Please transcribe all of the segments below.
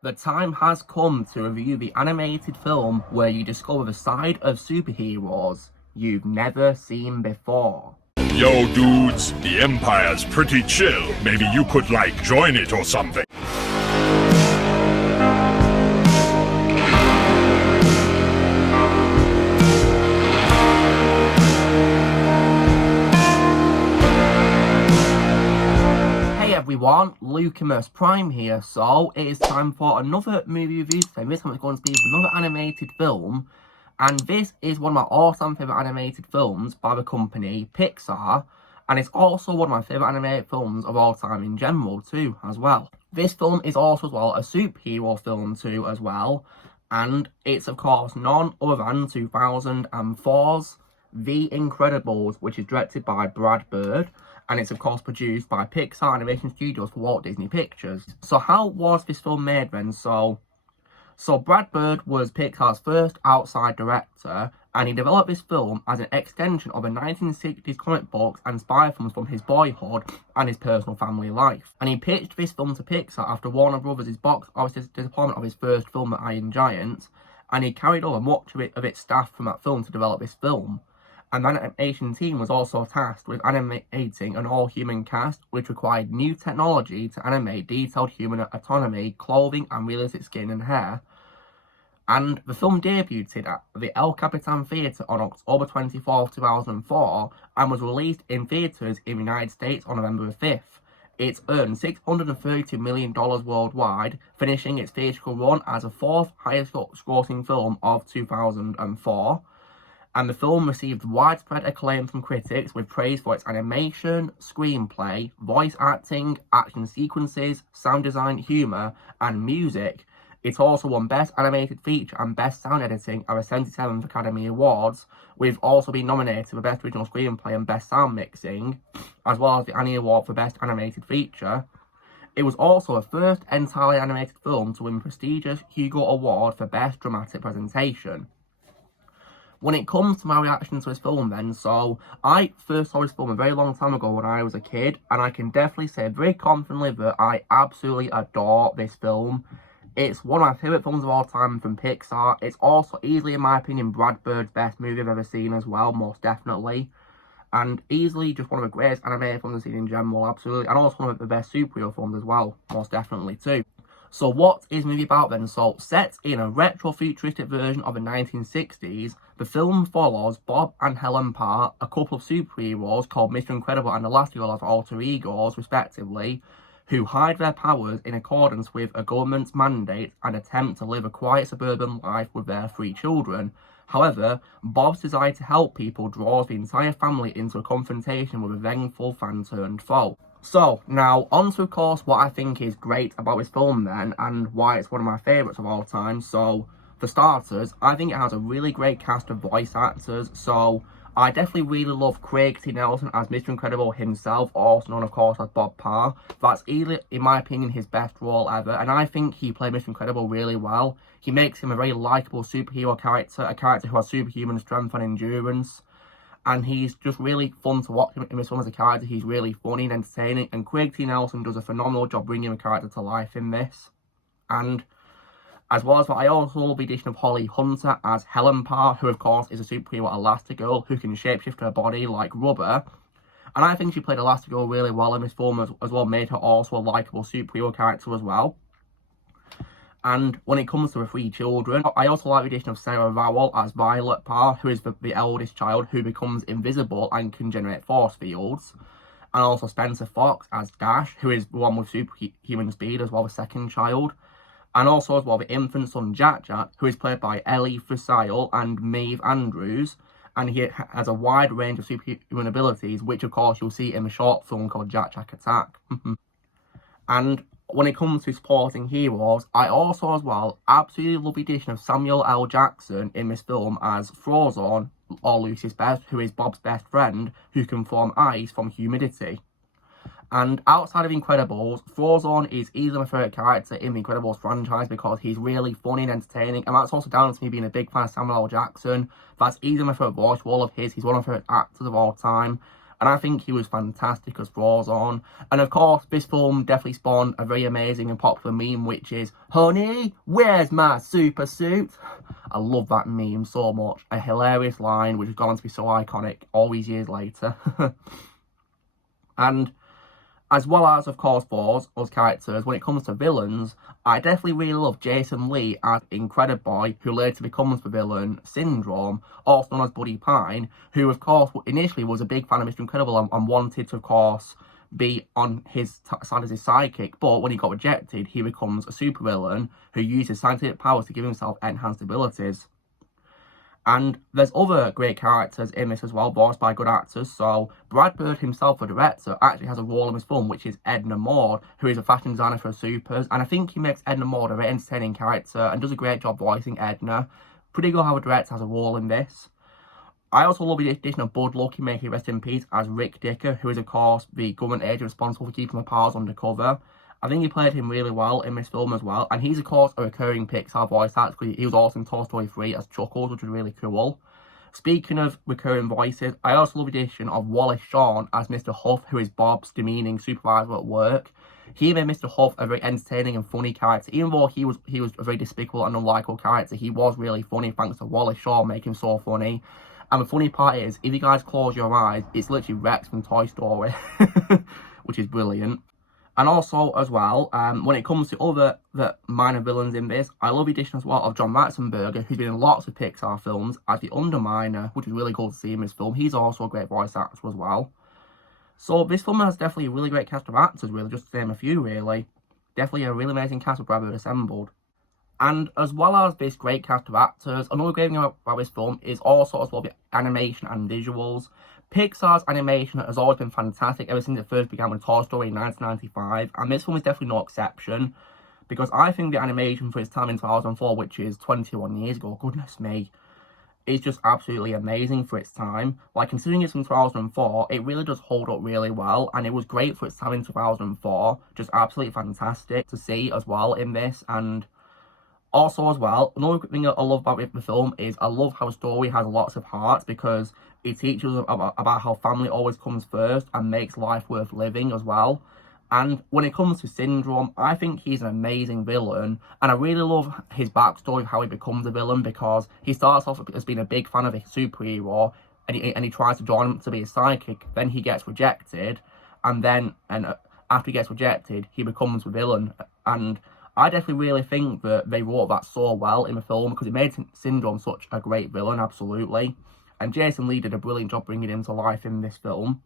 The time has come to review the animated film where you discover the side of superheroes you've never seen before. Yo, dudes, the Empire's pretty chill. Maybe you could, join it or something. Hey everyone, Lucamus Prime here. So, it is time for another movie review today. This time it's going to be another animated film. And this is one of my all-time favourite animated films by the company Pixar. And it's also one of my favourite animated films of all time in general too, as well. This film is also as well a superhero film too as well. And it's of course none other than 2004's The Incredibles, which is directed by Brad Bird. And it's of course produced by Pixar Animation Studios for Walt Disney Pictures. So how was this film made then? So Brad Bird was Pixar's first outside director, and he developed this film as an extension of the 1960s comic books and spy films from his boyhood and his personal family life. And he pitched this film to Pixar after Warner Brothers' box office disappointment of his first film, The Iron Giant, and he carried over much of its staff from that film to develop this film. And the animation team was also tasked with animating an all-human cast, which required new technology to animate detailed human anatomy, clothing, and realistic skin and hair. And the film debuted at the El Capitan Theatre on October 24, 2004, and was released in theatres in the United States on November 5th. It's earned $632 million worldwide, finishing its theatrical run as the fourth highest grossing film of 2004. And the film received widespread acclaim from critics with praise for its animation, screenplay, voice acting, action sequences, sound design, humour, and music. It also won Best Animated Feature and Best Sound Editing at the 77th Academy Awards, with also being nominated for Best Original Screenplay and Best Sound Mixing, as well as the Annie Award for Best Animated Feature. It was also the first entirely animated film to win the prestigious Hugo Award for Best Dramatic Presentation. When it comes to my reaction to this film then, so I first saw this film a very long time ago when I was a kid, and I can definitely say very confidently that I absolutely adore this film. It's one of my favourite films of all time from Pixar. It's also easily, in my opinion, Brad Bird's best movie I've ever seen as well, most definitely. And easily just one of the greatest animated films I've seen in general, absolutely. And also one of the best superhero films as well, most definitely too. So what is the movie about then? So set in a retro-futuristic version of the 1960s, the film follows Bob and Helen Parr, a couple of superheroes called Mr. Incredible and Elastigirl as alter egos, respectively, who hide their powers in accordance with a government's mandate and attempt to live a quiet suburban life with their 3 children. However, Bob's desire to help people draws the entire family into a confrontation with a vengeful fan-turned-foe. So, now, on to, of course, what I think is great about this film then, and why it's one of my favourites of all time. So, for starters, I think it has a really great cast of voice actors. So, I definitely really love Craig T. Nelson as Mr. Incredible himself, also known, of course, as Bob Parr. That's easily, in my opinion, his best role ever, and I think he played Mr. Incredible really well. He makes him a very likeable superhero character, a character who has superhuman strength and endurance. And he's just really fun to watch him in this film as a character. He's really funny and entertaining. And Craig T. Nelson does a phenomenal job bringing the character to life in this. And as well as that, I also love the addition of Holly Hunter as Helen Parr, who of course is a superhero Elastigirl who can shapeshift her body like rubber. And I think she played Elastigirl really well in this film as well, made her also a likeable superhero character as well. And when it comes to the 3 children, I also like the addition of Sarah Vowell as Violet Parr, who is the eldest child who becomes invisible and can generate force fields. And also Spencer Fox as Dash, who is the one with superhuman speed as well, the second child. And also as well the infant son Jack Jack, who is played by Ellie Fusile and Maeve Andrews. And he has a wide range of superhuman abilities, which of course you'll see in the short film called Jack Jack Attack. And when it comes to supporting heroes, I also as well absolutely love the addition of Samuel L. Jackson in this film as Frozone, or Lucius Best, who is Bob's best friend, who can form ice from humidity. And outside of Incredibles, Frozone is easily my favourite character in the Incredibles franchise because he's really funny and entertaining, and that's also down to me being a big fan of Samuel L. Jackson. That's easily my favourite voice role of his. He's one of my favourite actors of all time. and I think he was fantastic as Frozone. And of course, this film definitely spawned a very amazing and popular meme, which is, "Honey, where's my super suit?" I love that meme so much. A hilarious line, which has gone on to be so iconic all these years later. And as well as, of course, for us characters, when it comes to villains, I definitely really love Jason Lee as Incrediboy, who later becomes the villain Syndrome, also known as Buddy Pine, who, of course, initially was a big fan of Mr. Incredible and wanted to, of course, be on his side as his sidekick, but when he got rejected, he becomes a supervillain who uses scientific powers to give himself enhanced abilities. And there's other great characters in this as well, voiced by good actors. So Brad Bird himself, the director, actually has a role in this film, which is Edna Mode, who is a fashion designer for Supers. And I think he makes Edna Mode a very entertaining character and does a great job voicing Edna. Pretty good how a director has a role in this. I also love the addition of Bud Lucky, may he rest in peace, as Rick Dicker, who is, of course, the government agent responsible for keeping the powers undercover. I think he played him really well in this film as well. And he's, of course, a recurring Pixar voice actor. He was also in Toy Story 3 as Chuckles, which was really cool. Speaking of recurring voices, I also love the addition of Wallace Shawn as Mr. Huff, who is Bob's demeaning supervisor at work. He made Mr. Huff a very entertaining and funny character. Even though he was a very despicable and unlikable character, he was really funny thanks to Wallace Shawn making him so funny. And the funny part is, if you guys close your eyes, it's literally Rex from Toy Story, which is brilliant. And also, as well, when it comes to other minor villains in this, I love the addition as well of John Ratzenberger, who's been in lots of Pixar films as the Underminer, which is really cool to see in this film. He's also a great voice actor as well. So this film has definitely a really great cast of actors, really, just to name a few, really. Definitely a really amazing cast of Brad Bird assembled. And as well as this great cast of actors, another great thing about this film is also as well the animation and visuals. Pixar's animation has always been fantastic ever since it first began with Toy Story in 1995, and this film is definitely no exception, because I think the animation for its time in 2004, which is 21 years ago, goodness me, is just absolutely amazing for its time. Like, considering it's from 2004, it really does hold up really well, and it was great for its time in 2004, just absolutely fantastic to see as well in this. And also as well, another thing I love about the film is I love how the story has lots of heart, because it teaches us about how family always comes first and makes life worth living as well. And when it comes to Syndrome, I think he's an amazing villain, and I really love his backstory, how he becomes a villain, because he starts off as being a big fan of a superhero, and he tries to join him to be a sidekick, then he gets rejected, and after he gets rejected, he becomes a villain. And I definitely really think that they wrote that so well in the film, because it made Syndrome such a great villain, absolutely. And Jason Lee did a brilliant job bringing him to life in this film.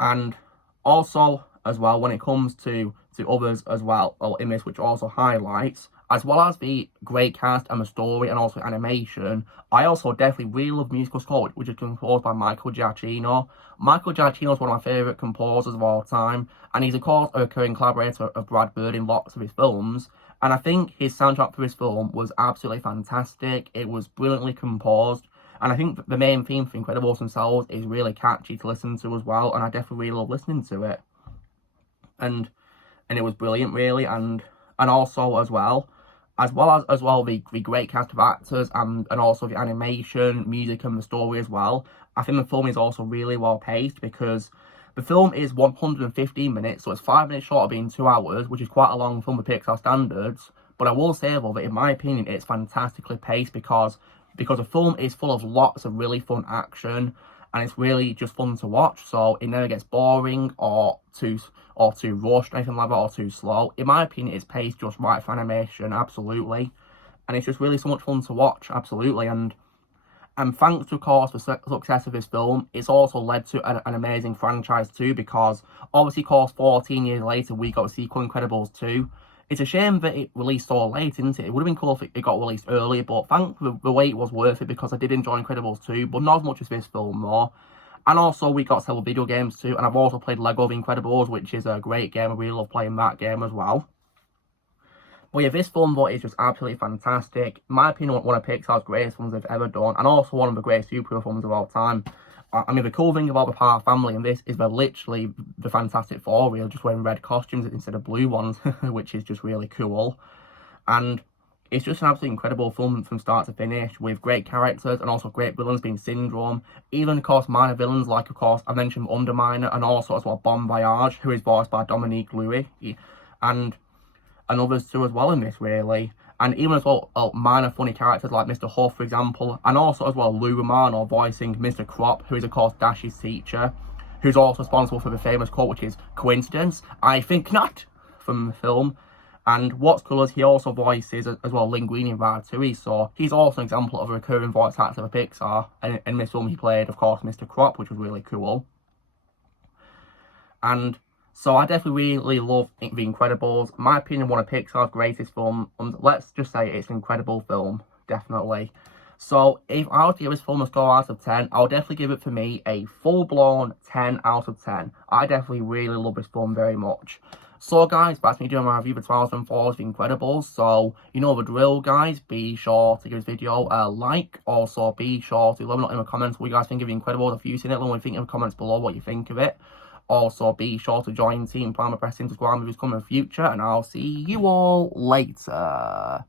And also, as well, when it comes to others as well, in this, which also highlights, as well as the great cast and the story and also animation, I also definitely really love musical score, which is composed by Michael Giacchino. Michael Giacchino is one of my favourite composers of all time, and he's, of course, a recurring collaborator of Brad Bird in lots of his films. And I think his soundtrack for this film was absolutely fantastic. It was brilliantly composed. And I think the main theme for Incredibles themselves is really catchy to listen to as well, and I definitely really love listening to it. And it was brilliant, really, and also as well as the great cast of actors and also the animation, music, and the story as well. I think the film is also really well paced, because the film is 115 minutes, so it's 5 minutes short of being 2 hours, which is quite a long film for Pixar standards. But I will say, though, that in my opinion, it's fantastically paced, because the film is full of lots of really fun action, and it's really just fun to watch, so it never gets boring or too rushed or anything like that, or too slow. In my opinion, it's paced just right for animation, absolutely, and it's just really so much fun to watch, absolutely. And thanks to, of course, the success of this film, it's also led to an amazing franchise too, because obviously, of course, 14 years later, we got a sequel, Incredibles 2. It's a shame that it released so late, isn't it? It would have been cool if it got released earlier, but thankfully the wait was worth it, because I did enjoy Incredibles 2, but not as much as this film, though. And also, we got several video games too, and I've also played Lego The Incredibles, which is a great game. I really love playing that game as well. But yeah, this film, though, is just absolutely fantastic. In my opinion, one of Pixar's greatest films they've ever done, and also one of the greatest superhero films of all time. I mean, the cool thing about the Parr family in this is they're literally the Fantastic Four, really, just wearing red costumes instead of blue ones, which is just really cool. And It's just an absolutely incredible film from start to finish, with great characters and also great villains being Syndrome. Even, of course, minor villains like, of course, I mentioned Underminer, and also as well Bon Voyage, who is voiced by Dominique Louis, and others too as well in this, really. And even as well, minor funny characters like Mr. Huff, for example, and also as well Lou Romano voicing Mr. Crop, who is, of course, Dash's teacher, who's also responsible for the famous quote, which is, "Coincidence? I think not," from the film. And what's cool is he also voices as well Linguini in Ratatouille, so he's also an example of a recurring voice actor for Pixar. And in this film he played, of course, Mr. Crop, which was really cool. And so I definitely really love The Incredibles. In my opinion, one of Pixar's greatest films. Let's just say it's an incredible film, definitely. So if I was to give this film a score out of 10, I'll definitely give it, for me, a full-blown 10 out of 10. I definitely really love this film very much. So guys, that's me doing my review of 2004's The Incredibles. So, you know the drill, guys. Be sure to give this video a like. Also, be sure to let me know in the comments what you guys think of The Incredibles. If you've seen it, let me think in the comments below what you think of it. Also, be sure to join Team Prime by pressing subscribe videos coming in the future. And I'll see you all later.